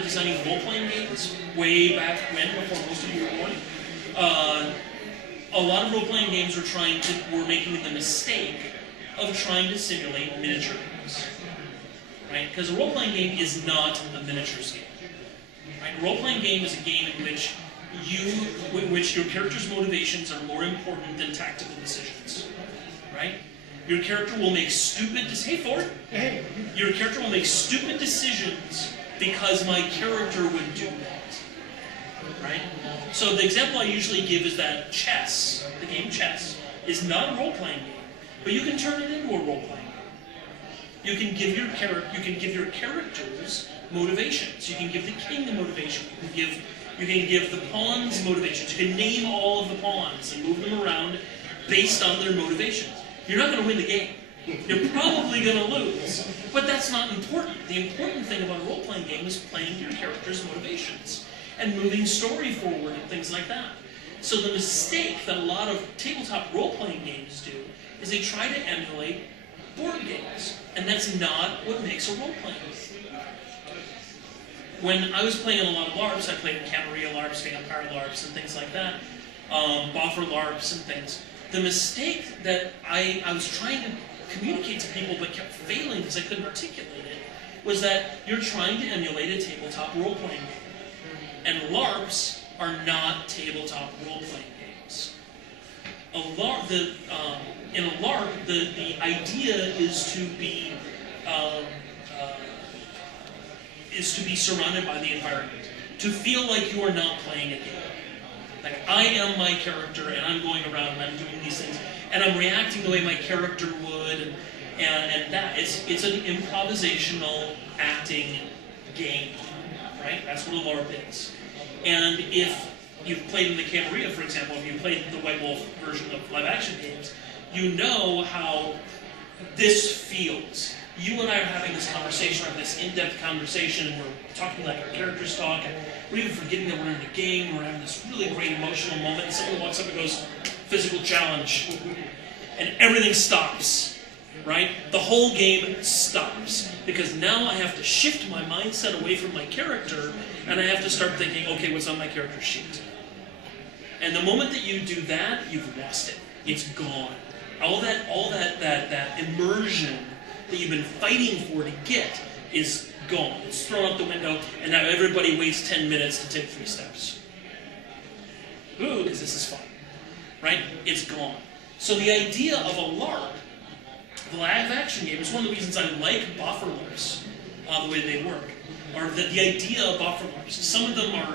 designing role-playing games way back when, before most of you were born. A lot of role-playing games were making the mistake of trying to simulate miniature games, right? Because a role-playing game is not a miniatures game. Right? A role-playing game is a game in which your character's motivations are more important than tactical decisions, right? Your character will make Hey, Ford. Hey. Your character will make stupid decisions because my character would do that, right? So the example I usually give is that chess, the game chess, is not a role-playing game, but you can turn it into a role-playing game. You can give your characters motivations. You can give the king the motivation. You can give the pawns motivations. You can name all of the pawns and move them around based on their motivations. You're not going to win the game. You're probably going to lose. But that's not important. The important thing about a role-playing game is playing your character's motivations and moving story forward and things like that. So the mistake that a lot of tabletop role-playing games do is they try to emulate board games. And that's not what makes a role-playing game. When I was playing in a lot of LARPs, I played Camarilla LARPs, Vampire LARPs, and things like that, Boffer LARPs and things. The mistake that I was trying to communicate to people but kept failing because I couldn't articulate it was that you're trying to emulate a tabletop role-playing game. And LARPs are not tabletop role-playing games. In a LARP, the idea is to be surrounded by the environment, to feel like you are not playing a game. Like, I am my character, and I'm going around, and I'm doing these things, and I'm reacting the way my character would, and that. It's an improvisational acting game, right? That's what a LARP is. And if you've played in the Camarilla, for example, if you played the White Wolf version of live-action games, you know how this feels. You and I are having this conversation, or this in-depth conversation, and we're talking like our characters talk, and we're even forgetting that we're in a game, we're having this really great emotional moment, and someone walks up and goes, physical challenge, and everything stops, right? The whole game stops, because now I have to shift my mindset away from my character, and I have to start thinking, okay, what's on my character sheet? And the moment that you do that, you've lost it. It's gone. All that immersion that you've been fighting for to get is gone. It's thrown out the window, and now everybody waits 10 minutes to take 3 steps. Ooh, because this is fun, right? It's gone. So the idea of a LARP, the live-action game, is one of the reasons I like Boffer LARPs, the way they work, or the idea of Boffer LARPs. Some of them are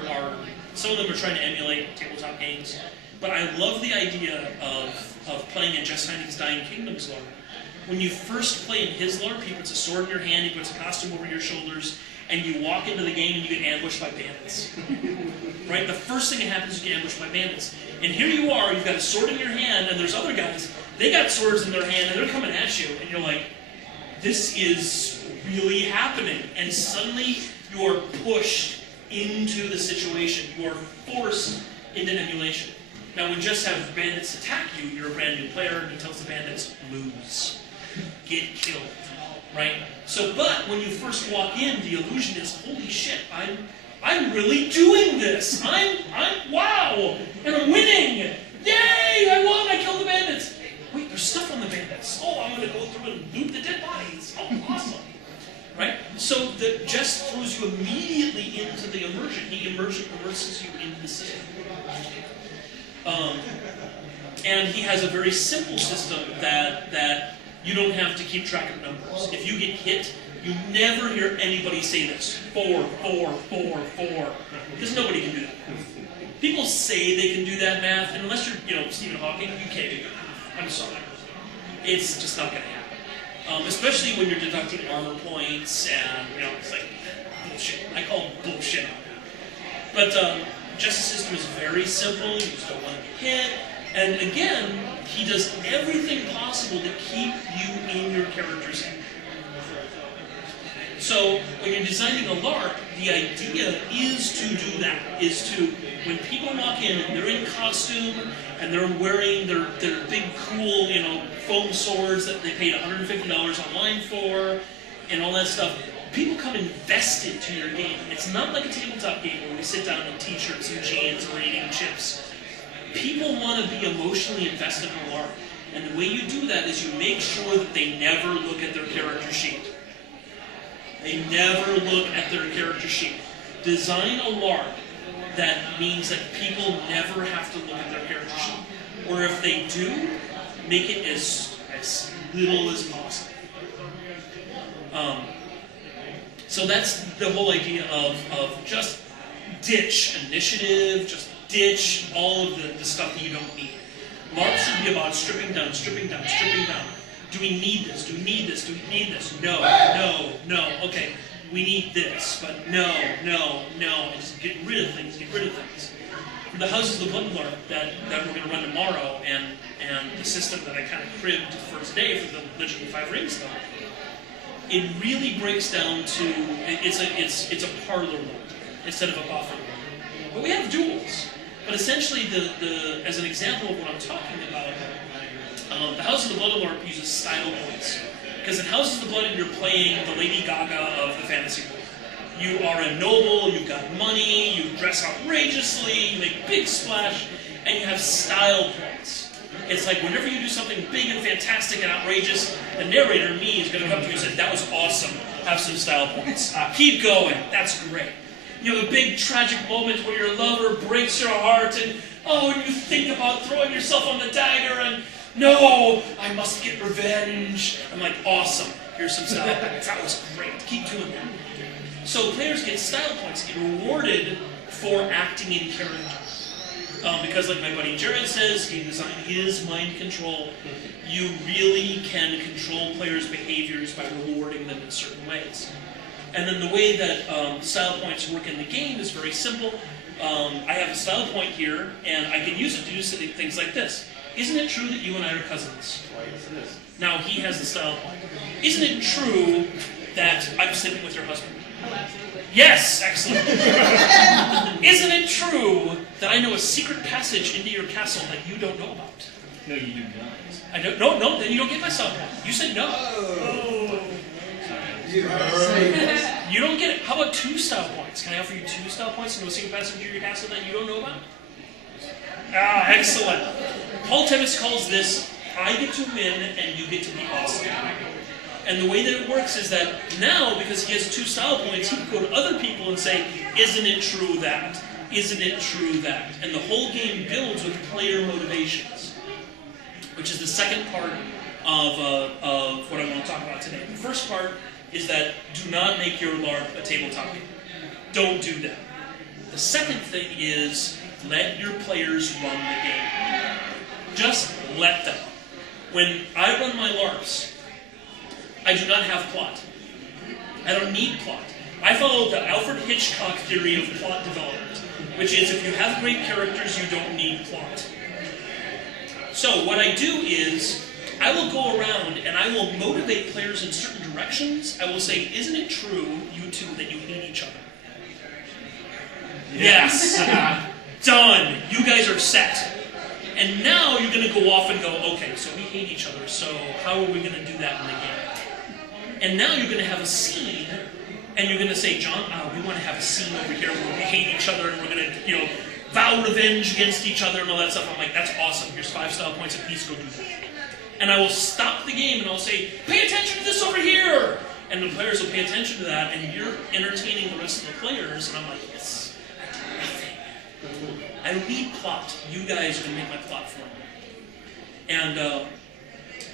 trying to emulate tabletop games, but I love the idea of playing a Just Heining's Dying Kingdoms LARP. When you first play in his LARP, he puts a sword in your hand, he puts a costume over your shoulders, and you walk into the game and you get ambushed by bandits. Right? The first thing that happens is you get ambushed by bandits. And here you are, you've got a sword in your hand, and there's other guys, they got swords in their hand, and they're coming at you, and you're like, this is really happening. And suddenly you are pushed into the situation. You are forced into emulation. Now, when just have bandits attack you, you're a brand new player, and he tells the bandits, lose. Get killed, right? So, but when you first walk in, the illusion is, holy shit, I'm really doing this. Wow, and I'm winning. Yay, I won, I killed the bandits. Wait, there's stuff on the bandits. Oh, I'm going to go through and loot the dead bodies. Oh, awesome. Right? So that just throws you immediately into the immersion. He immerses you into the system. And he has a very simple system that you don't have to keep track of numbers. If you get hit, you never hear anybody say this. 4, 4, 4, 4. Because nobody can do that. People say they can do that math, and unless you're, Stephen Hawking, you can't do that. I'm sorry. It's just not going to happen. Especially when you're deducting armor points, and, it's like, bullshit. I call it bullshit. But Justice System is very simple. You just don't want to get hit. And again, he does everything possible to keep you in your character's head. So when you're designing a LARP, the idea is to do that. Is to, when people walk in and they're in costume and they're wearing their big cool, foam swords that they paid $150 online for, and all that stuff, people come invested to your game. It's not like a tabletop game where we sit down in t-shirts and jeans or eating chips. People want to be emotionally invested in a LARP. And the way you do that is you make sure that they never look at their character sheet. They never look at their character sheet. Design a LARP that means that people never have to look at their character sheet. Or if they do, make it as little as possible. So that's the whole idea of just ditch initiative, just ditch all of the stuff that you don't need. LARPs should be about stripping down, stripping down, stripping down. Do we need this? Do we need this? Do we need this? No, no, no. Okay, we need this, but no, no, no. And just get rid of things, get rid of things. For the Houses of the Blood LARP that we're going to run tomorrow, and the system that I kind of cribbed for today for the Legend of the Five Rings stuff, it really breaks down to, it's a parlor LARP instead of a buffer LARP. But we have duels. But essentially, as an example of what I'm talking about, the House of the Blood LARP uses style points. Because in Houses of the Blood, you're playing the Lady Gaga of the fantasy world. You are a noble, you've got money, you dress outrageously, you make big splash, and you have style points. It's like whenever you do something big and fantastic and outrageous, the narrator, me, is going to come to you and say, that was awesome, have some style points. Keep going, that's great. You have a big tragic moment where your lover breaks your heart and, oh, and you think about throwing yourself on the dagger and, no, I must get revenge. I'm like, awesome, here's some style points. That was great, keep doing that. So players get style points, get rewarded for acting in character. Because like my buddy Jared says, game design is mind control. You really can control players' behaviors by rewarding them in certain ways. And then the way that style points work in the game is very simple. I have a style point here, and I can use it to do things like this. Isn't it true that you and I are cousins? Now he has the style point. Isn't it true that I'm sleeping with your husband? Oh, absolutely. Yes, excellent. Isn't it true that I know a secret passage into your castle that you don't know about? No, you do not. I don't. No, then you don't get my style point. You said no. Oh. You don't get it. How about 2 style points? Can I offer you 2 style points to know a secret passage into your castle that you don't know about? Ah, excellent. Paul Tevis calls this, I get to win and you get to be awesome. And the way that it works is that now, because he has 2 style points, he can go to other people and say, isn't it true that? Isn't it true that? And the whole game builds with player motivations, which is the second part of what I want to talk about today. The first part is that do not make your LARP a tabletop game. Don't do that. The second thing is let your players run the game. Just let them. When I run my LARPs, I do not have plot. I don't need plot. I follow the Alfred Hitchcock theory of plot development, which is if you have great characters, you don't need plot. So what I do is, I will go around and I will motivate players in certain directions. I will say, isn't it true, you two, that you hate each other? Yes. Done. You guys are set. And now you're going to go off and go, okay, so we hate each other, so how are we going to do that in the game? And now you're going to have a scene, and you're going to say, John, we want to have a scene over here where we hate each other, and we're going to, vow revenge against each other and all that stuff. I'm like, that's awesome. Here's 5 style points apiece, go do that. And I will stop the game and I'll say, pay attention to this over here! And the players will pay attention to that, and you're entertaining the rest of the players, and I'm like, yes, I did nothing. I don't need plot. You guys are going to make my plot for me. And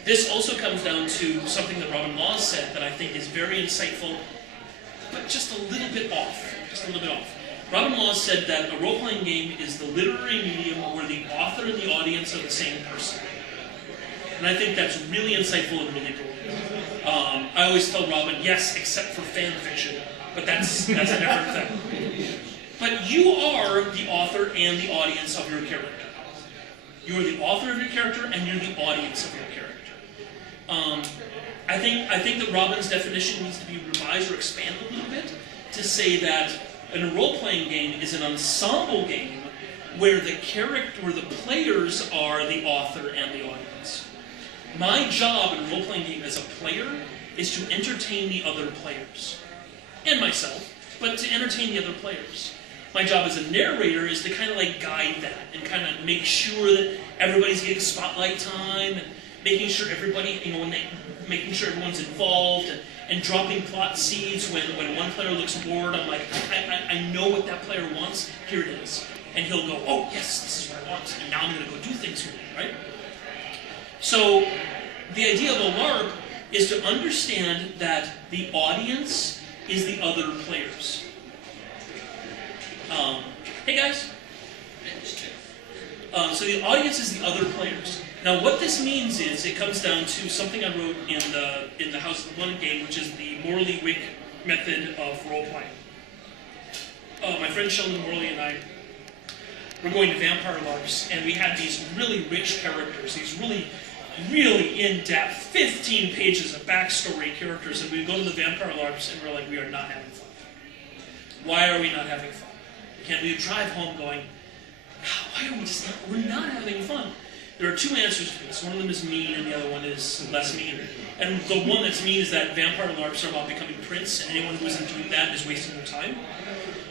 this also comes down to something that Robin Laws said that I think is very insightful, but just a little bit off. Robin Laws said that a role-playing game is the literary medium where the author and the audience are the same person. And I think that's really insightful and really brilliant. I always tell Robin, yes, except for fan fiction, but that's a different thing. But you are the author and the audience of your character. You are the author of your character and you're the audience of your character. I think that Robin's definition needs to be revised or expanded a little bit to say that a role-playing game is an ensemble game where the players are the author and the audience. My job in a role-playing game as a player is to entertain the other players. and myself, but to entertain the other players. My job as a narrator is to kind of like guide that and kind of make sure that everybody's getting spotlight time and making sure everybody, making sure everyone's involved and dropping plot seeds when one player looks bored. I'm like, I know what that player wants. Here it is. And he'll go, oh, yes, this is what I want. And now I'm going to go do things with it, right? So the idea of a LARP is to understand that the audience is the other players. Hey guys. So the audience is the other players. Now what this means is it comes down to something I wrote in the House of the Blood game, which is the Morley Wick method of role-playing. My friend Sheldon Morley and I were going to Vampire LARPs, and we had these really rich characters, these really in-depth, 15 pages of backstory characters, and we'd go to the Vampire LARPs and we're like, we are not having fun. Why are we not having fun? We would drive home going, why are we just not, we're not having fun? There are two answers to this. One of them is mean and the other one is less mean. And the one that's mean is that Vampire LARPs are about becoming Prince, and anyone who isn't doing that is wasting their time.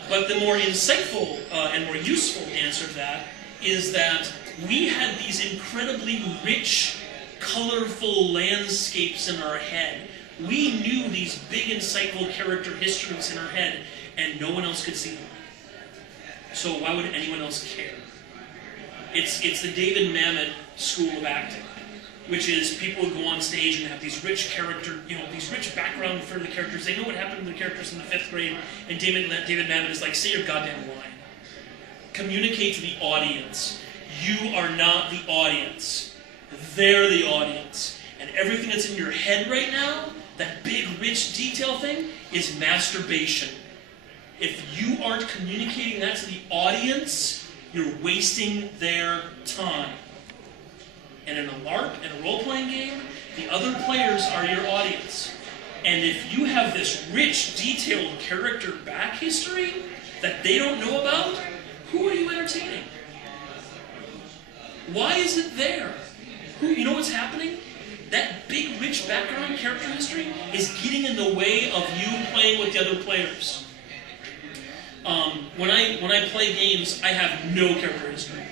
But the more insightful and more useful answer to that is that we had these incredibly rich, colorful landscapes in our head. We knew these big, insightful character histories in our head, and no one else could see them. So why would anyone else care? It's the David Mamet school of acting, which is people who go on stage and have these rich character, these rich background for the characters. They know what happened to the characters in the 5th grade, and David Mamet is like, say your goddamn line. Communicate to the audience. You are not the audience. They're the audience. And everything that's in your head right now, that big, rich detail thing, is masturbation. If you aren't communicating that to the audience, you're wasting their time. And in a LARP, in a role-playing game, the other players are your audience. And if you have this rich, detailed character back history that they don't know about, who are you entertaining? Why is it there? You know what's happening? That big, rich background character history is getting in the way of you playing with the other players. When I play games, I have no character history.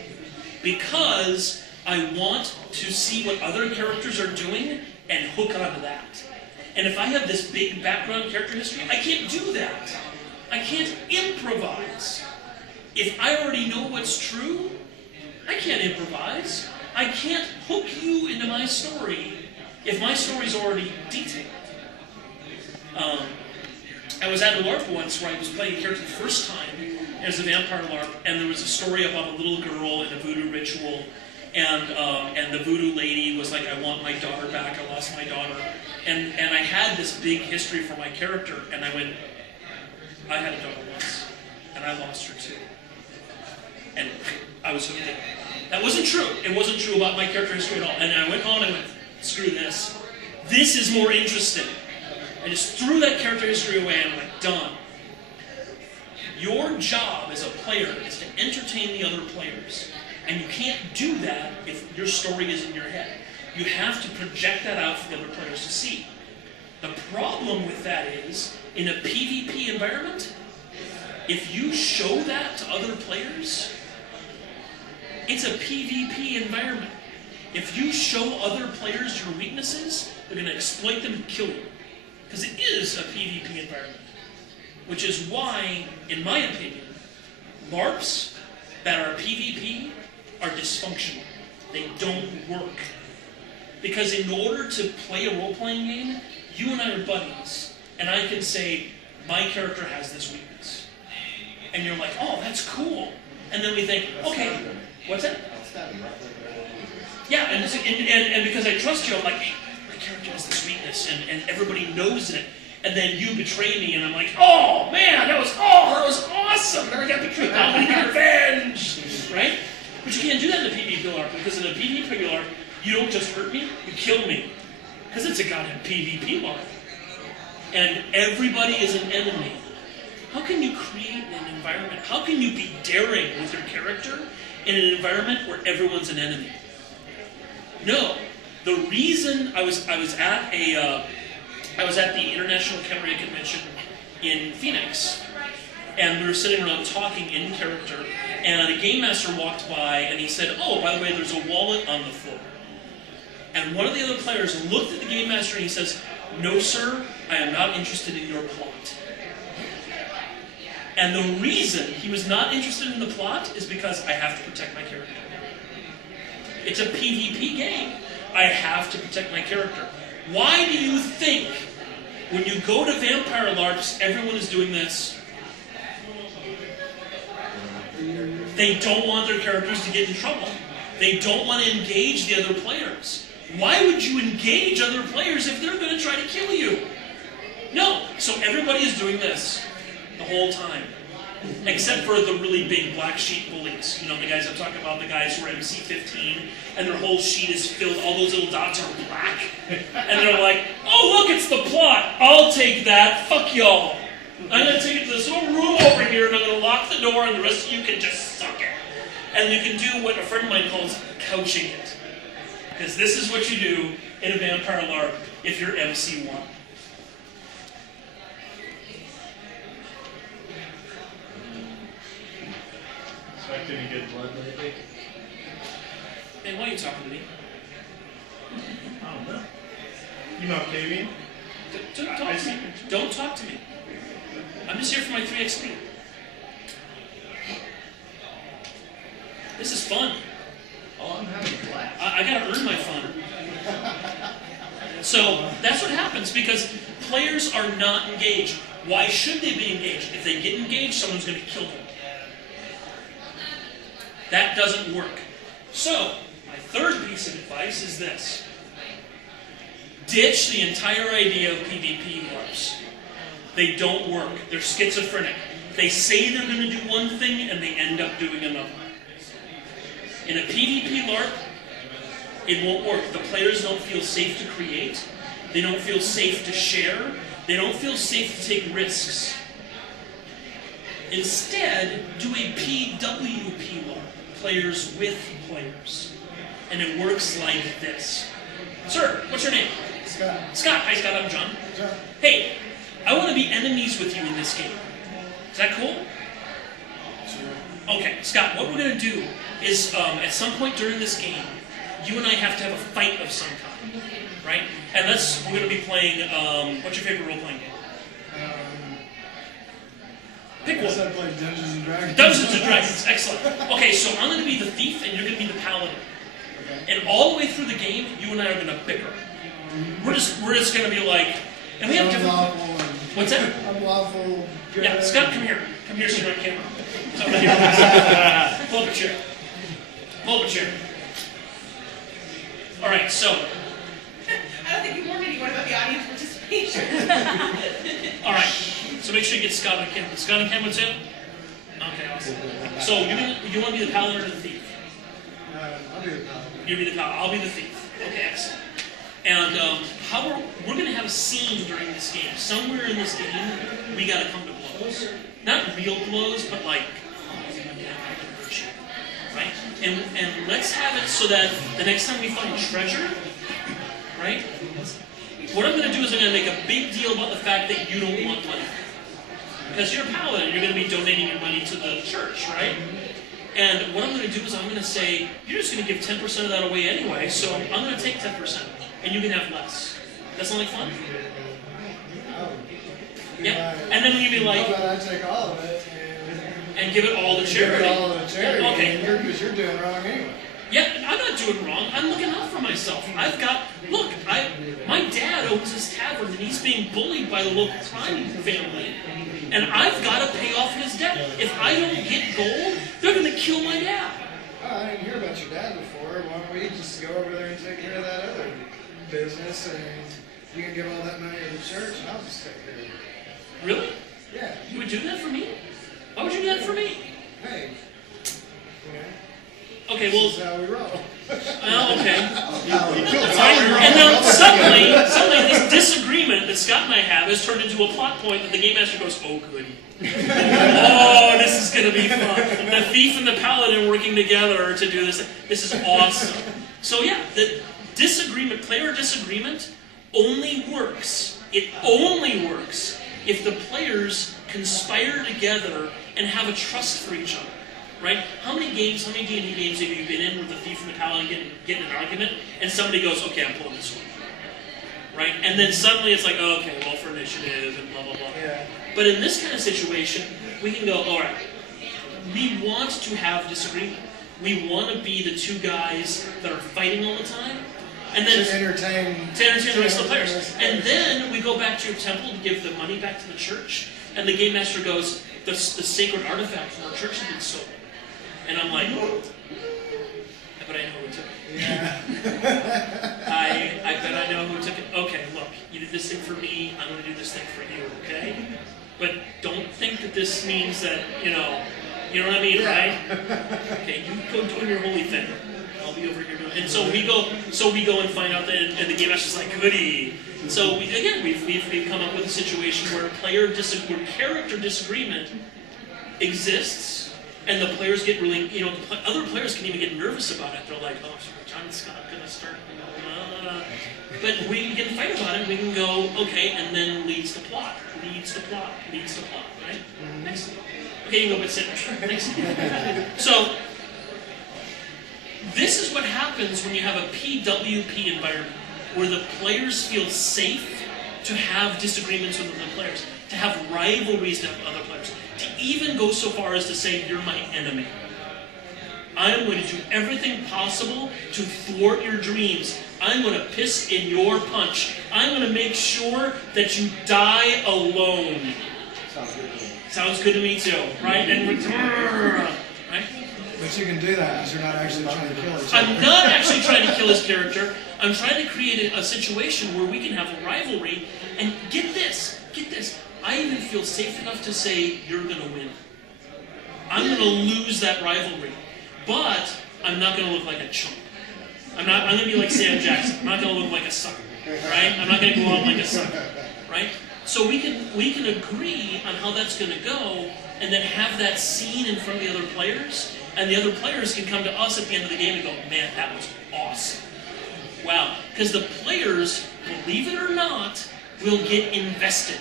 Because I want to see what other characters are doing and hook onto that. And if I have this big background character history, I can't do that. I can't improvise. If I already know what's true, I can't improvise. I can't hook you into my story if my story's already detailed. I was at a LARP once where I was playing a character the first time as a vampire LARP, and there was a story about a little girl in a voodoo ritual, and the voodoo lady was like, I want my daughter back, I lost my daughter. And I had this big history for my character, and I went, I had a daughter once, and I lost her too. And I was hooked in. That wasn't true. It wasn't true about my character history at all. And I went home and I went, screw this. This is more interesting. I just threw that character history away and I'm like, done. Your job as a player is to entertain the other players. And you can't do that if your story is in your head. You have to project that out for the other players to see. The problem with that is, in a PvP environment, if you show that to other players, it's a PvP environment. If you show other players your weaknesses, they're going to exploit them and kill you. Because it is a PvP environment. Which is why, in my opinion, LARPs that are PvP are dysfunctional. They don't work. Because in order to play a role-playing game, you and I are buddies, and I can say, my character has this weakness. And you're like, oh, that's cool. And then we think, okay, what's that? Yeah, and because I trust you, I'm like, hey, my character has this weakness, and everybody knows it. And then you betray me, and I'm like, oh, man, that was awesome. I got betrayed. I'm going to get revenge. Right? But you can't do that in a PvP LARP, because in a PvP LARP, you don't just hurt me, you kill me. Because it's a goddamn PvP LARP. And everybody is an enemy. How can you create an environment? How can you be daring with your character in an environment where everyone's an enemy? No. The reason I was at the International Cabaret Convention in Phoenix, and we were sitting around talking in character, and a game master walked by, and he said, "Oh, by the way, there's a wallet on the floor." And one of the other players looked at the game master and he says, "No, sir, I am not interested in your plot." And the reason he was not interested in the plot is because I have to protect my character. It's a PvP game. I have to protect my character. Why do you think when you go to Vampire LARPs, everyone is doing this? They don't want their characters to get in trouble. They don't want to engage the other players. Why would you engage other players if they're going to try to kill you? No. So everybody is doing this the whole time. Except for the really big black sheep bullies. You know, the guys I'm talking about, the guys who are MC-15, and their whole sheet is filled, all those little dots are black. And they're like, "Oh, look, it's the plot. I'll take that. Fuck y'all. I'm going to take it to this little room over here, and I'm going to lock the door, and the rest of you can just suck it." And you can do what a friend of mine calls couching it. Because this is what you do in a Vampire LARP if you're MC1. Expect any good blood lately? Hey, why are you talking to me? I don't know. You know Octavian? Don't talk to me. Don't talk to me. I'm just here for my 3 XP. This is fun. Oh, I'm having a blast. I gotta earn my fun. So that's what happens because players are not engaged. Why should they be engaged? If they get engaged, someone's going to kill them. That doesn't work. So my third piece of advice is this. Ditch the entire idea of PvP LARPs. They don't work. They're schizophrenic. They say they're going to do one thing and they end up doing another. In a PvP LARP, it won't work. The players don't feel safe to create. They don't feel safe to share. They don't feel safe to take risks. Instead, do a PWP LARP, players with players. And it works like this. Sir, what's your name? Scott. Scott. Hi, Scott. I'm John. John. Hey, I want to be enemies with you in this game. Is that cool? Sure. Okay, Scott, what we're going to do is, at some point during this game, you and I have to have a fight of some kind, right? And we're going to be playing, what's your favorite role-playing game? Pick one. I play Dungeons and Dragons. Dungeons and Dragons, excellent. Okay, so I'm going to be the thief and you're going to be the paladin. Okay. And all the way through the game, you and I are going to bicker. We're just going to be like, and we have I'm different... lawful and What's that? I'm lawful. Good. Yeah, Scott, come here. Come here so you're on camera. Come here. Pull up a chair. Pull up a chair. All right, so... I don't think you warned anyone about the audience participation. All right, so make sure you get Scott on camera. Scott on camera too? Okay, awesome. So you want to be the paladin or the thief? I'll be the paladin. You'll be the paladin. I'll be the thief. Okay, excellent. And we're going to have a scene during this game. Somewhere in this game, we got to come to blows. Not real blows, but like, I can hurt you, right? And let's have it so that the next time we find treasure, right? What I'm going to do is I'm going to make a big deal about the fact that you don't want money. Because you're a paladin, you're going to be donating your money to the church, right? And what I'm going to do is I'm going to say, you're just going to give 10% of that away anyway, so I'm going to take 10%, and you can have less. That sound like fun? Yeah. And then we be like... How about I take all of it and give it all to charity. Give it all to charity. Okay. Because you're doing wrong anyway. Yeah, I'm not doing wrong. I'm looking out for myself. My dad owns this tavern and he's being bullied by the local crime family. And I've got to pay off his debt. If I don't get gold, they're going to kill my dad. Oh, I didn't hear about your dad before. Why don't we just go over there and take care of that other business and you can give all that money to the church and I'll just take care of it. Really? Yeah. You would do that for me? Why would you do that for me? Hey. You know, Okay, well... this is how we roll. Well, okay. That's And then suddenly this disagreement that Scott and I have has turned into a plot point that the game master goes, oh goody. Oh, this is going to be fun. The thief and the paladin working together to do this. This is awesome. So yeah, the disagreement, player disagreement, only works. It only works if the players conspire together and have a trust for each other, right? How many games, how many D&D games have you been in where the thief and the paladin get in an argument, and somebody goes, okay, I'm pulling this one, right? And then suddenly it's like, oh, okay, well, for initiative and blah, blah, blah. Yeah. But in this kind of situation, we can go, all right, we want to have disagreement. We want to be the two guys that are fighting all the time, and then To entertain the rest of the players. And then we go back to your temple to give the money back to the church, and the game master goes, the sacred artifact from our church has been stolen. And I'm like, but I know who took it. Yeah. I bet I know who took it. Okay, look, you did this thing for me, I'm going to do this thing for you, okay? But don't think that this means that, you know what I mean, right? Okay, you go doing your holy thing. I'll be over here doing it. And so we go and find out that, and the game master's like, goody. So we've come up with a situation where character disagreement exists, and the players get really, other players can even get nervous about it. They're like, oh, John's not gonna start, But we can fight about it. We can go, okay, and then leads to plot, right? Next. Okay, you can go but sit. Next. So this is what happens when you have a PWP environment, where the players feel safe to have disagreements with other players, to have rivalries with other players, to even go so far as to say, you're my enemy. I'm going to do everything possible to thwart your dreams. I'm going to piss in your punch. I'm going to make sure that you die alone. Sounds good to me too, right? And right? But you can do that because you're not actually trying to kill each other. I'm not actually trying to kill his character. I'm trying to create a situation where we can have a rivalry. And get this. I even feel safe enough to say, you're going to win. I'm going to lose that rivalry. But I'm not going to look like a chump. I'm going to be like Sam Jackson. I'm not going to look like a sucker. Right? I'm not going to go out like a sucker. Right? So we can agree on how that's going to go, and then have that scene in front of the other players, and the other players can come to us at the end of the game and go, man, that was awesome. Wow. Because the players, believe it or not, will get invested.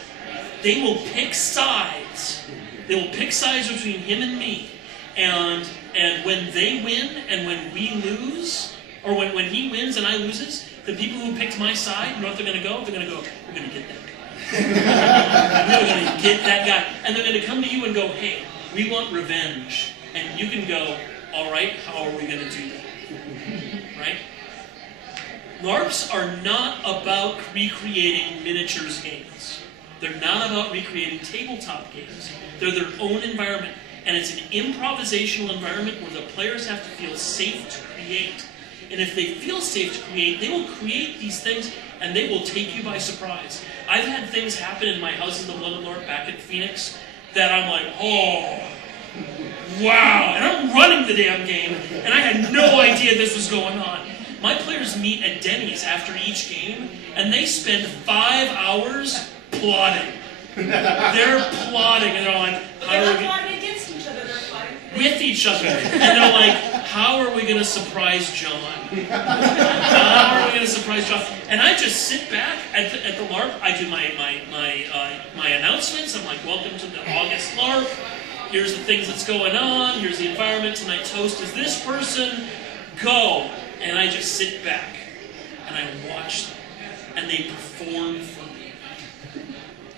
They will pick sides. They will pick sides between him and me. And when they win and when we lose, or when he wins and I loses, the people who picked my side, you know what they're going to go? They're going to go, we're going to get that guy. We're going to get that guy. And they're going to come to you and go, hey, we want revenge. And you can go, all right, how are we going to do that? Right? LARPs are not about recreating miniatures games. They're not about recreating tabletop games. They're their own environment. And it's an improvisational environment where the players have to feel safe to create. And if they feel safe to create, they will create these things and they will take you by surprise. I've had things happen in my House of the Blood Lord back in Phoenix that I'm like, oh, wow. And I'm running the damn game and I had no idea this was going on. My players meet at Denny's after each game and they spend 5 hours plotting. They're plotting and they're like, They're not plotting against each other, they're plotting with each other. And they're like, how are we going to surprise John? How are we going to surprise John? And I just sit back at the LARP. I do my announcements. I'm like, welcome to the August LARP. Here's the things that's going on. Here's the environment. Tonight's host is this person. Go. And I just sit back and I watch them. And they perform for me.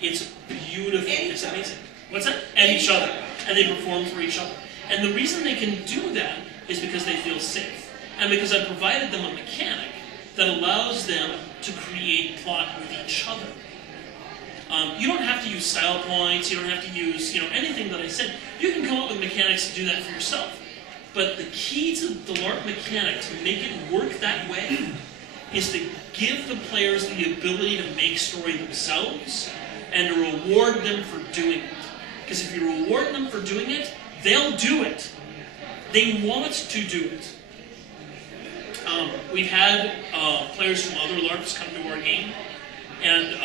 It's beautiful. It's amazing. What's that? And each other. And they perform for each other. And the reason they can do that is because they feel safe. And because I provided them a mechanic that allows them to create plot with each other. You don't have to use style points, you don't have to use anything that I said. You can come up with mechanics to do that for yourself. But the key to the LARP mechanic, to make it work that way, is to give the players the ability to make story themselves and to reward them for doing it. Because if you reward them for doing it, they'll do it. They want to do it. We've had players from other LARPs come to our game and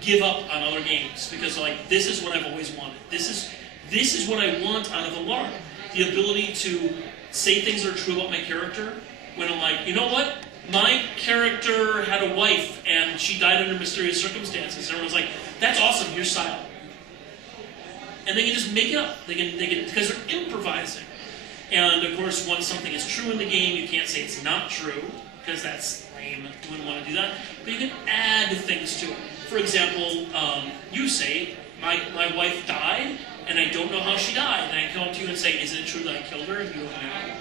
give up on other games because they're like, this is what I've always wanted. This is what I want out of a LARP. The ability to say things that are true about my character when I'm like, you know what? my character had a wife and she died under mysterious circumstances. Everyone's like, that's awesome, here's Sile. And they can just make it up. They can because they're improvising. And of course, once something is true in the game, you can't say it's not true, because that's lame. You wouldn't want to do that. But you can add things to it. For example, you say, my wife died, and I don't know how she died. And I come up to you and say, is it true that I killed her? And you don't know.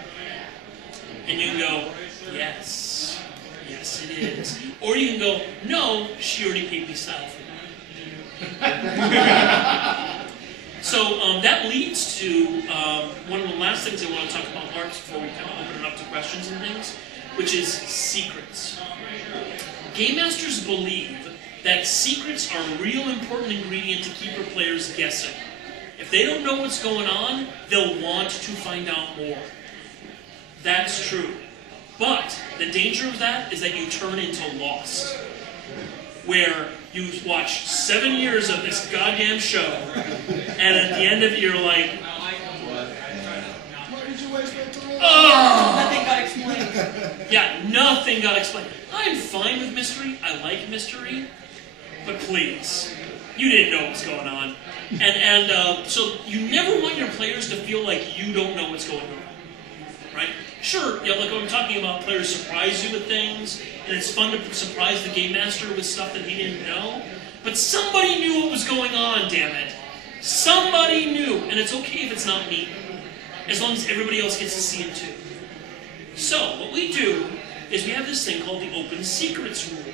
And you can go, yes. Yes, it is. Or you can go, no, she already paid me Sile for that. So that leads to one of the last things I want to talk about LARPs before we kind of open it up to questions and things, which is secrets. Game masters believe that secrets are a real important ingredient to keep your players guessing. If they don't know what's going on, they'll want to find out more. That's true. But the danger of that is that you turn into Lost, where you watch 7 years of this goddamn show, and at the end of it you're like, oh! Nothing got explained. Yeah, nothing got explained. I'm fine with mystery, I like mystery, but please, you didn't know what's going on. So you never want your players to feel like you don't know what's going on, right? Sure, you know, like when I'm talking about players surprise you with things, and it's fun to surprise the game master with stuff that he didn't know, but somebody knew what was going on, damn it. Somebody knew, and it's okay if it's not me, as long as everybody else gets to see it too. So, what we do is we have this thing called the Open Secrets Rule.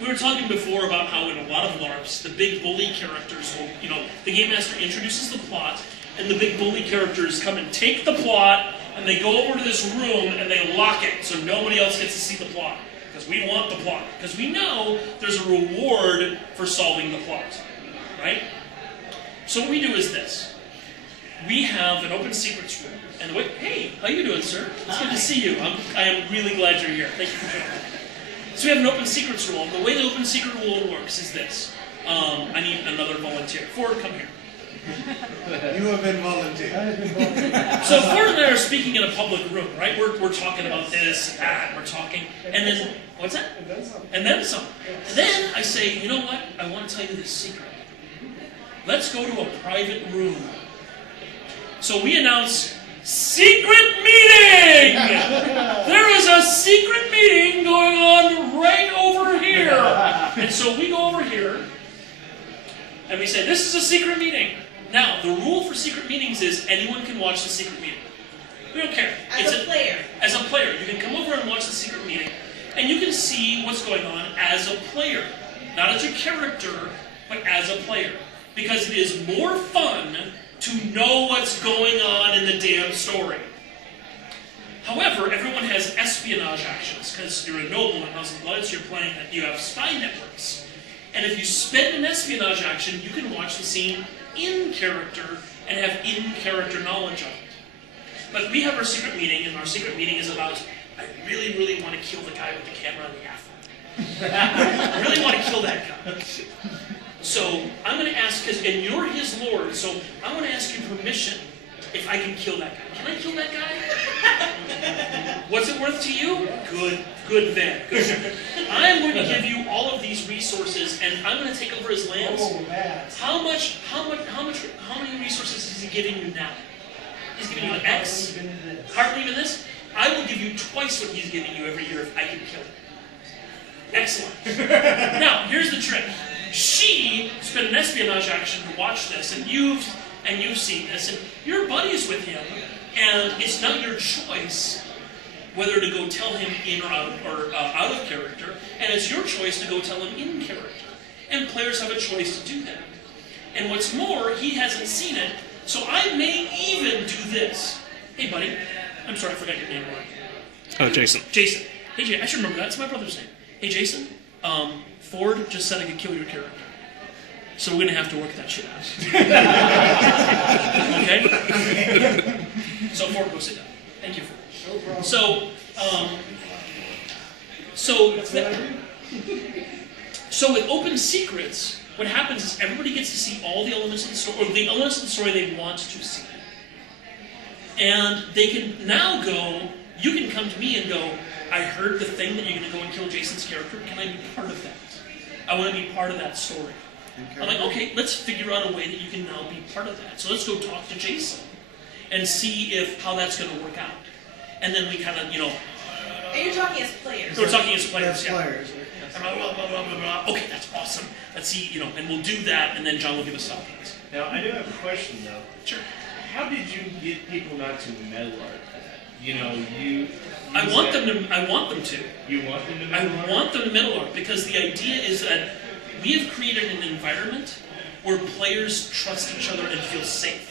We were talking before about how in a lot of LARPs, the big bully characters will, you know, the game master introduces the plot, and the big bully characters come and take the plot, and they go over to this room and they lock it so nobody else gets to see the plot. Because we want the plot. Because we know there's a reward for solving the plot. Right? So what we do is this. We have an Open Secrets Rule. And the way, hey, how you doing, sir? It's good to see you. I am really glad you're here. Thank you for joining. So we have an Open Secrets Rule. The way the Open Secret Rule works is this. I need another volunteer. Ford, come here. You have been volunteered. So Ford and I are speaking in a public room, right? We're talking about this and that, and we're talking, and then, what's that? And then some. And then some. And then I say, you know what? I want to tell you this secret. Let's go to a private room. So we announce, secret meeting! There is a secret meeting going on right over here. And so we go over here, and we say, this is a secret meeting. Now, the rule for secret meetings is anyone can watch the secret meeting. We don't care. As a player. As a player. You can come over and watch the secret meeting, and you can see what's going on as a player. Not as your character, but as a player. Because it is more fun to know what's going on in the damn story. However, everyone has espionage actions, because you're a noble in House of Bloods, you're playing, you have spy networks. And if you spend an espionage action, you can watch the scene in character and have in-character knowledge of it. But we have our secret meeting, and our secret meeting is about, I really, really want to kill the guy with the camera and the afro. I really want to kill that guy. So I'm going to ask, and you're his lord, so I want to ask you permission if I can kill that guy. Can I kill that guy? What's it worth to you? Good then. Good. I'm going to give you all of these resources, and I'm going to take over his lands. How many resources is he giving you now? He's giving you an X. Hardly even this. I will give you twice what he's giving you every year if I can kill him. Excellent. Now, here's the trick. She spent an espionage action to watch this, and you've seen this, and you're buddies with him, and it's not your choice whether to go tell him in or out of character, and it's your choice to go tell him in character. And players have a choice to do that. And what's more, he hasn't seen it, so I may even do this. Hey, buddy. I'm sorry, I forgot your name. Oh, Jason. Jason. Hey, Jason. I should remember that. It's my brother's name. Hey, Jason. Ford just said I could kill your character. So we're going to have to work that shit out. Okay? So Ford, go sit down. Thank you, Ford. No problem. So with Open Secrets, what happens is everybody gets to see all the elements of the story, or the elements of the story they want to see. And they can now go, You can come to me and go, I heard the thing that you're going to go and kill Jason's character. Can I be part of that? I want to be part of that story. I'm like, okay, let's figure out a way that you can now be part of that. So let's go talk to Jason and see how that's going to work out. And then we kind of, And you're talking as players. We're talking as players, yeah. Players. I'm like, blah, blah, blah, blah, blah. Okay, that's awesome. Let's see, and we'll do that, and then John will give us something. Now, I do have a question, though. Sure. How did you get people not to metal art that? I want them to. I want them to. You want them to I metal art? want them to metal art because the idea is that we have created an environment where players trust each other and feel safe.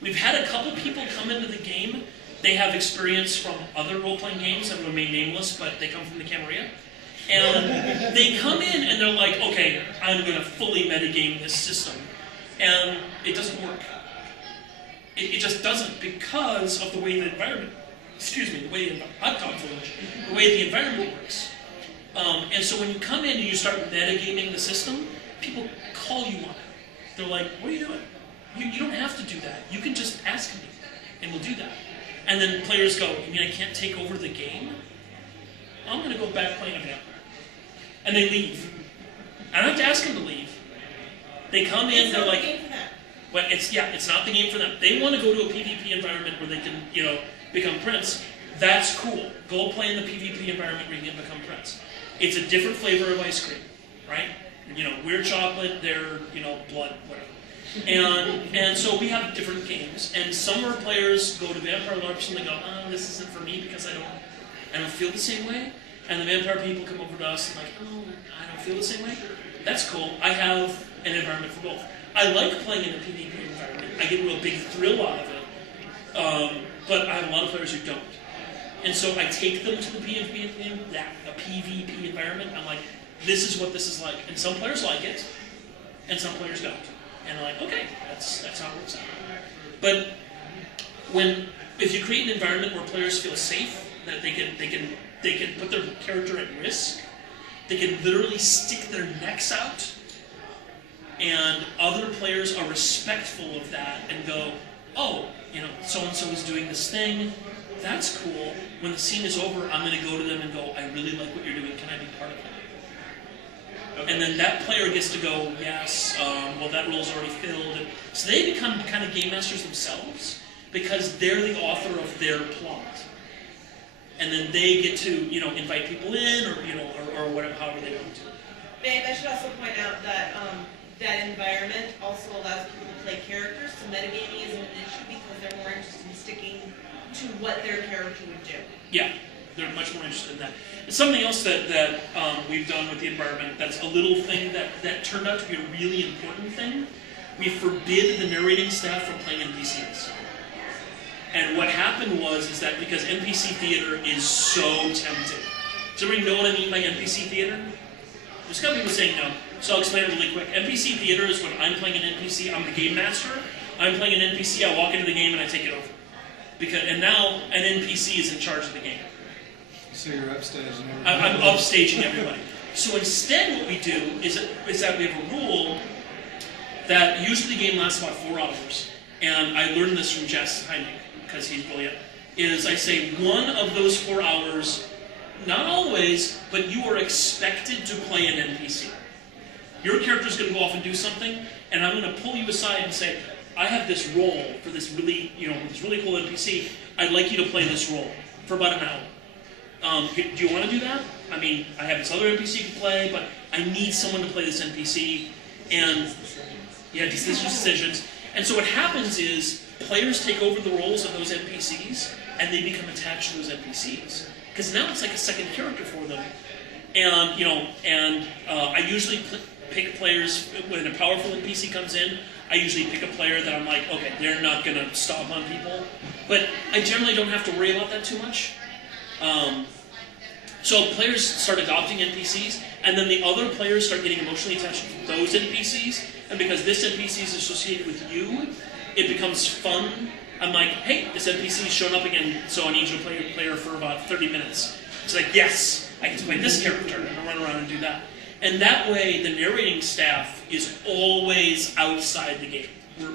We've had a couple people come into the game. They have experience from other role-playing games that remain nameless, but they come from the Camarilla. And they come in and they're like, okay, I'm going to fully metagame this system. And it doesn't work. It just doesn't because of the way the environment, the way the environment works. And so when you come in and you start metagaming the system, people call you on it. They're like, what are you doing? You don't have to do that. You can just ask me, and we'll do that. And then players go, you mean I can't take over the game? I'm going to go back playing a vampire. And they leave. I don't have to ask them to leave. They come in, they're like, well, it's not the game for them. They want to go to a PvP environment where they can, become prince. That's cool. Go play in the PvP environment where you can become prince. It's a different flavor of ice cream, right? We're chocolate, they're, blood, whatever. And so we have different games, and some of our players go to Vampire LARPs and they go, oh, this isn't for me because I don't feel the same way. And the Vampire people come over to us and like, oh, I don't feel the same way. That's cool. I have an environment for both. I like playing in a PvP environment. I get a real big thrill out of it. But I have a lot of players who don't. And so I take them to the PvP environment. I'm like, this is what this is like. And some players like it, and some players don't. And they're like, okay, that's how it works out. But if you create an environment where players feel safe, that they can put their character at risk, they can literally stick their necks out, and other players are respectful of that and go, oh, so-and-so is doing this thing, that's cool. When the scene is over, I'm going to go to them and go, I really like what you're doing, can I be part of it? Okay. And then that player gets to go, yes, well that role's already filled. And so they become kind of game masters themselves because they're the author of their plot. And then they get to, invite people in or whatever, however they want to. Babe, I should also point out that that environment also allows people to play characters, so metagaming isn't an issue because they're more interested in sticking to what their character would do. Yeah, they're much more interested in that. It's something else that we've done with the environment that's a little thing that turned out to be a really important thing. We forbid the narrating staff from playing NPCs. And what happened is that because NPC theater is so tempting. Does everybody know what I mean by NPC theater? There's a couple people saying no, so I'll explain it really quick. NPC theater is when I'm playing an NPC, I'm the game master, I'm playing an NPC, I walk into the game and I take it over. And now an NPC is in charge of the game. So you're upstaging everybody. I'm upstaging everybody. So instead what we do is that we have a rule that usually the game lasts about 4 hours. And I learned this from Jess Heineck, because he's brilliant, is I say one of those 4 hours, not always, but you are expected to play an NPC. Your character's going to go off and do something, and I'm going to pull you aside and say, I have this role for this really, this really cool NPC. I'd like you to play this role for about an hour. Do you want to do that? I mean, I have this other NPC to play, but I need someone to play this NPC, and decisions. And so what happens is players take over the roles of those NPCs, and they become attached to those NPCs because now it's like a second character for them. And I usually pick players when a powerful NPC comes in. I usually pick a player that I'm like, okay, they're not going to stomp on people. But I generally don't have to worry about that too much. So players start adopting NPCs, and then the other players start getting emotionally attached to those NPCs. And because this NPC is associated with you, it becomes fun. I'm like, hey, this NPC is showing up again, so I need you to play your player for about 30 minutes. It's like, yes, I get to play this character, and run around and do that. And that way, the narrating staff is always outside the game.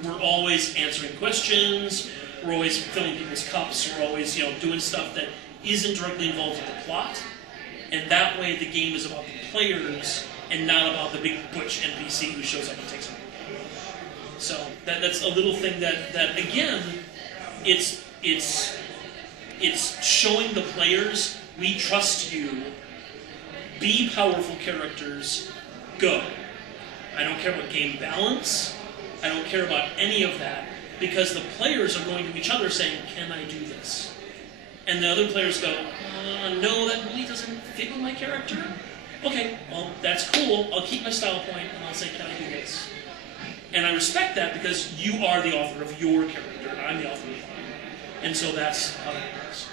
We're always answering questions. We're always filling people's cups. We're always, doing stuff that isn't directly involved with the plot. And that way the game is about the players and not about the big butch NPC who shows up and takes over. So that's a little thing that again, it's showing the players, we trust you, be powerful characters, go. I don't care about game balance, I don't care about any of that, because the players are going to each other saying, can I do this? And the other players go, no, that really doesn't fit with my character. Okay, well, that's cool, I'll keep my style point, and I'll say, can I do this? And I respect that because you are the author of your character, and I'm the author of mine. And so that's how that works.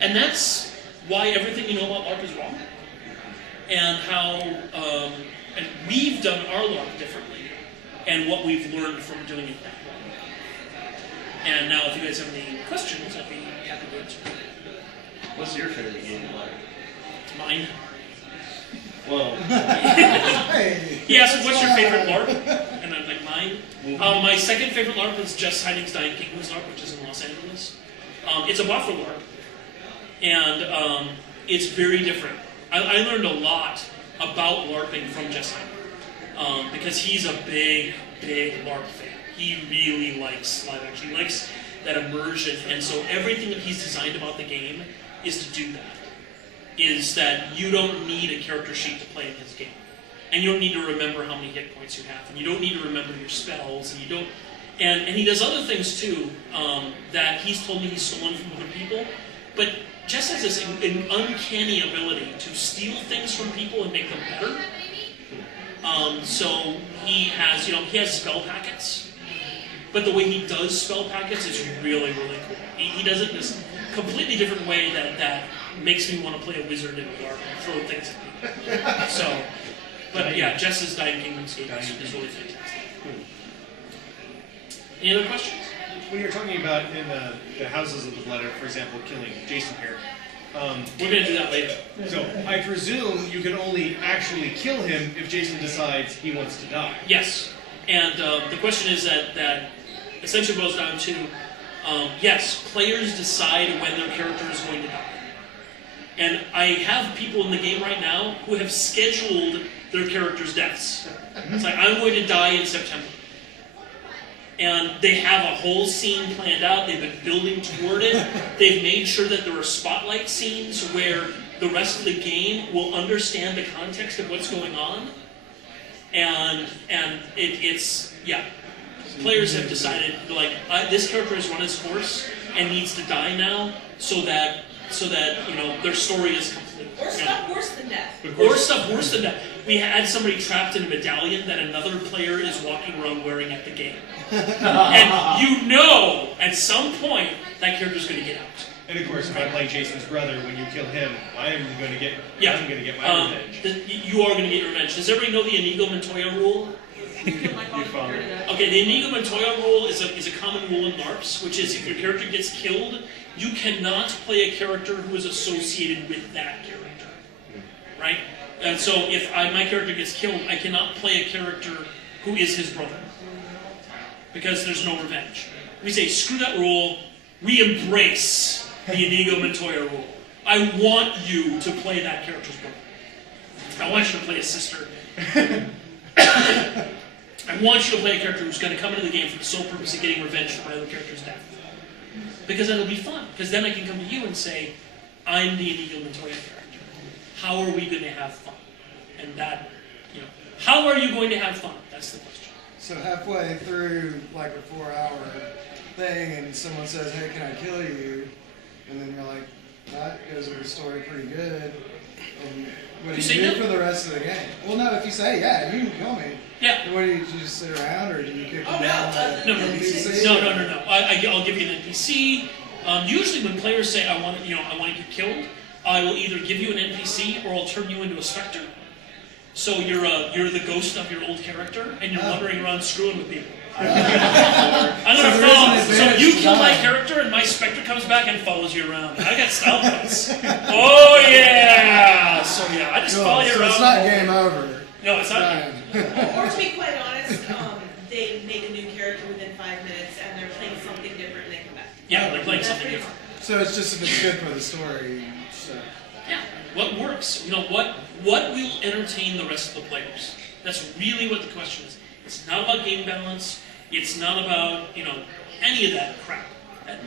And that's why everything you know about LARP is wrong. And how, and we've done our LARP differently, and what we've learned from doing it that way. And now if you guys have any questions, I'd be happy to answer. What's your favorite game like? Mine. Well, He asked, what's your favorite LARP? And I'm like, mine. My second favorite LARP is Just Hiding's Dying Kingdoms LARP, which is in Los Angeles. It's a buffer LARP. And it's very different. I learned a lot about LARPing from Just Hiding. Because he's a big LARP fan. He really likes live action. He likes that immersion. And so everything that he's designed about the game is to do that. Is that you don't need a character sheet to play in his game. And you don't need to remember how many hit points you have. And you don't need to remember your spells. And you don't. And he does other things too that he's told me he's stolen from other people. But Jess has this uncanny ability to steal things from people and make them better. So he has spell packets. But the way he does spell packets is really, really cool. He does it in this completely different way that makes me want to play a wizard in a LARP and throw things at people. So, but yeah, Jess's Dying Kingdoms game is really fantastic. Any other questions? When you're talking about in the Houses of the Blood, for example, killing Jason here, We're going to do that later. so I presume you can only actually kill him if Jason decides he wants to die. Yes. And the question is that essentially boils down to, yes, players decide when their character is going to die. And I have people in the game right now who have scheduled their character's deaths. It's like, I'm going to die in September. And they have a whole scene planned out. They've been building toward it. They've made sure that there are spotlight scenes where the rest of the game will understand the context of what's going on. And it's players have decided, like, this character has run its course and needs to die now, so that their story is complete. Or stuff worse than death. Or stuff worse than that. We had somebody trapped in a medallion that another player is walking around wearing at the game. And at some point, that character's going to get out. And of course, if I play Jason's brother, when you kill him, I'm going to get my revenge. You are going to get your revenge. Does everybody know the Inigo Montoya rule? Your father. Okay, the Inigo Montoya rule is a common rule in LARPs, which is if your character gets killed, you cannot play a character who is associated with that character. Right? And so if my character gets killed, I cannot play a character who is his brother. Because there's no revenge. We say, screw that rule, we embrace the Inigo Montoya rule. I want you to play that character's brother. I want you to play a sister. I want you to play a character who's going to come into the game for the sole purpose of getting revenge for my other character's death. Because that'll be fun. Because then I can come to you and say, I'm the Inigo Montoya character. How are we going to have fun? And that, how are you going to have fun? That's the question. So halfway through like a 4-hour thing and someone says, hey, can I kill you? And then you're like, that goes with the story pretty good. And what do you do for the rest of the game? Well, no, if you say, yeah, you can kill me. Yeah. What do you just sit around or do you kick them No. I'll give you an NPC. Usually when players say, I want to get killed, I will either give you an NPC or I'll turn you into a specter. So you're the ghost of your old character, and you're wandering around screwing with people. I'm gonna follow. So you kill my character, and my specter comes back and follows you around. I got style points. Oh yeah. So I just follow you around. It's not game over. No, it's not. Or to be quite honest, they make a new character within 5 minutes, and they're playing something different playing something different. So it's just if it's good for the story. So. Yeah, what works? What will entertain the rest of the players? That's really what the question is. It's not about game balance. It's not about any of that crap.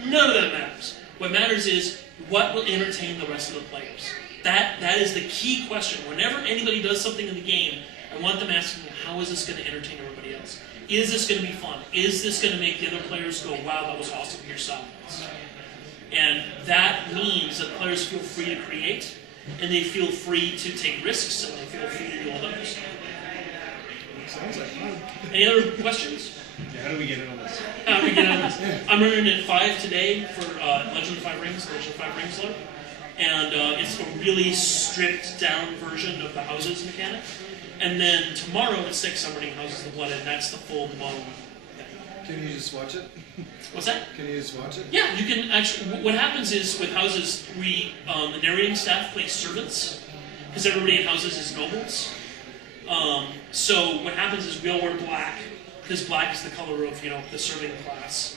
None of that matters. What matters is what will entertain the rest of the players. That is the key question. Whenever anybody does something in the game, I want them asking, how is this going to entertain everybody else? Is this going to be fun? Is this going to make the other players go, wow, that was awesome, here's something else? And that means that players feel free to create, and they feel free to take risks, and they feel free to do all that other stuff. Sounds like fun. Any other questions? Yeah, how do we get in on this? How do we get on this? I'm running at 5 today for Legend of 5 Rings, Legend of 5 Rings LARP. And it's a really stripped down version of the houses mechanic. And then tomorrow at 6 I'm running Houses of Blood, and that's the full blown thing. Can you just watch it? What's that? Can you just watch it? Yeah, you can actually. What happens is with Houses, the narrating staff plays servants, because everybody in Houses is nobles. So what happens is we all wear black, because black is the color of the serving class.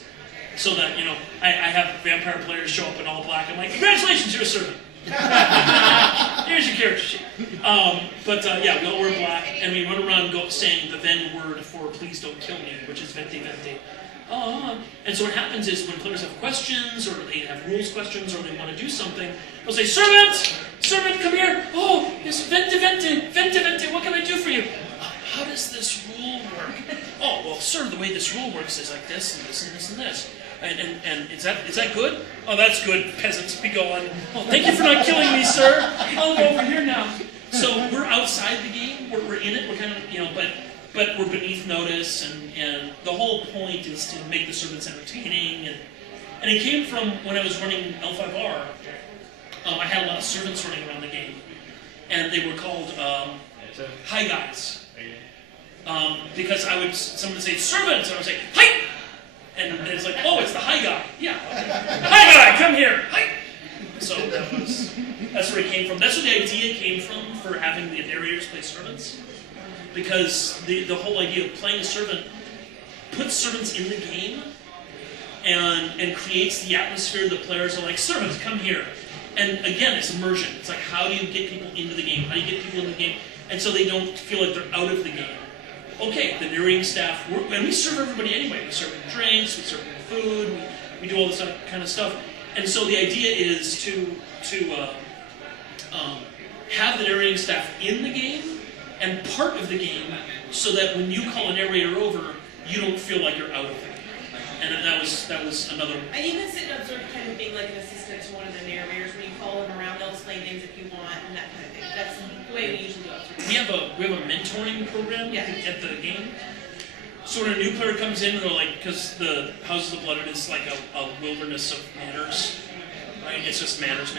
So that I have vampire players show up in all black. I'm like, congratulations, you're a servant. Here's your character sheet. Yeah, we all wear black, and we run around saying the Ven word for "please don't kill me," which is "vente vente." And so what happens is when players have questions, or they have rules questions, or they want to do something, they'll say, "Servant, servant, come here. Oh, yes, vente vente, vente vente. What can I do for you?" How does this rule work? Oh, well, sir, the way this rule works is like this, and this, and this, and this. And is that good? Oh, that's good, peasants. Be going. Oh, thank you for not killing me, sir. I'll go over here now. So we're outside the game. We're in it. We're kind of, but we're beneath notice, and the whole point is to make the servants entertaining. And it came from when I was running L5R. I had a lot of servants running around the game, and they were called Hi Guys. Because someone would say servants, and I would say hi, and it's like, oh, it's the hi guy, yeah, okay. Hi guy, come here, hi. So that's where it came from. That's where the idea came from for having the narrators play servants, because the whole idea of playing a servant puts servants in the game, and creates the atmosphere. The players are like, servants, come here, and again, it's immersion. It's like, how do you get people into the game? How do you get people in the game, and so they don't feel like they're out of the game. Okay, the narrating staff, and we serve everybody anyway. We serve them drinks, we serve them food, we do all this kind of stuff. And so the idea is to have the narrating staff in the game and part of the game, so that when you call a narrator over, you don't feel like you're out of it. And that was another. And you can sit up sort of kind of being like an assistant to one of the narrators when you follow them around. They'll explain things if you want and that kind of thing. That's the way we usually do it. We have a mentoring program at the game. So when a new player comes in, they're like, because the Houses of Blood is like a wilderness of manners, right? It's just manners.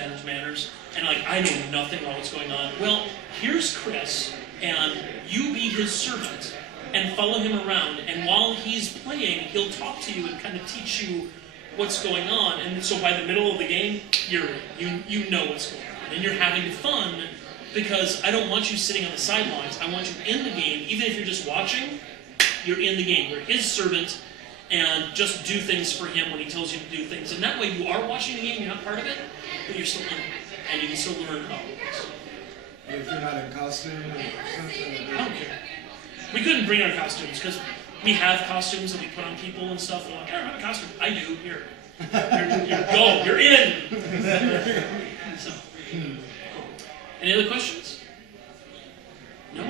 And like, I know nothing about what's going on. Well, here's Chris, and you be his servant and follow him around. And while he's playing, he'll talk to you and kind of teach you what's going on. And so by the middle of the game, you know what's going on, and you're having fun. Because I don't want you sitting on the sidelines. I want you in the game. Even if you're just watching, you're in the game. You're his servant, and just do things for him when he tells you to do things. And that way you are watching the game, you're not part of it, but you're still in it. And you can still learn how it works. If you're not in costume or something. I don't care. We couldn't bring our costumes, because we have costumes that we put on people and stuff. They're like, I don't have a costume. I do. Here. Go. You're in. So. Any other questions? No?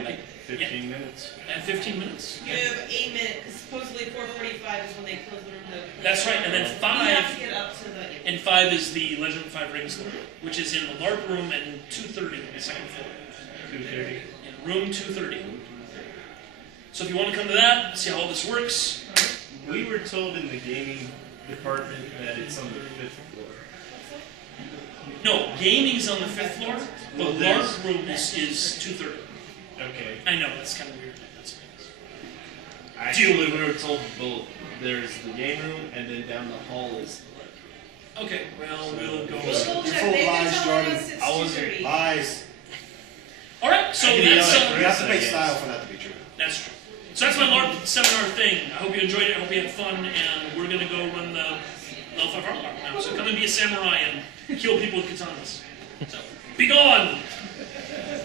15 minutes. And 15 minutes? You have 8 minutes, because supposedly 4:45 is when they close the room. That's right, and then 5... You have to get up to the... And 5 is the Legend of 5 Rings LARP, which is in the LARP room at 2:30 on the second floor. 2:30. Yeah, room 2:30. So if you want to come to that, see how all this works. We were told in the gaming department that it's on the 5th floor. No, gaming's on the 5th floor, but LARP room is 2:30. Okay. I know, that's kind of weird. That's Actually, we were told both. There's the game room, and then down the hall is the LARP. okay, well, we'll go. We'll You're check. full of They've been lies, telling Jordan. us it's I wasn't 2:30. Lies. All right, so I can yell that's at You have to I pay guess. style for that to be true. that's true. So that's my LARP seminar thing. I hope you enjoyed it. I hope you had fun, and we're gonna go run the level 5 LARP now. So come and be a samurai and kill people with katanas. So, be gone!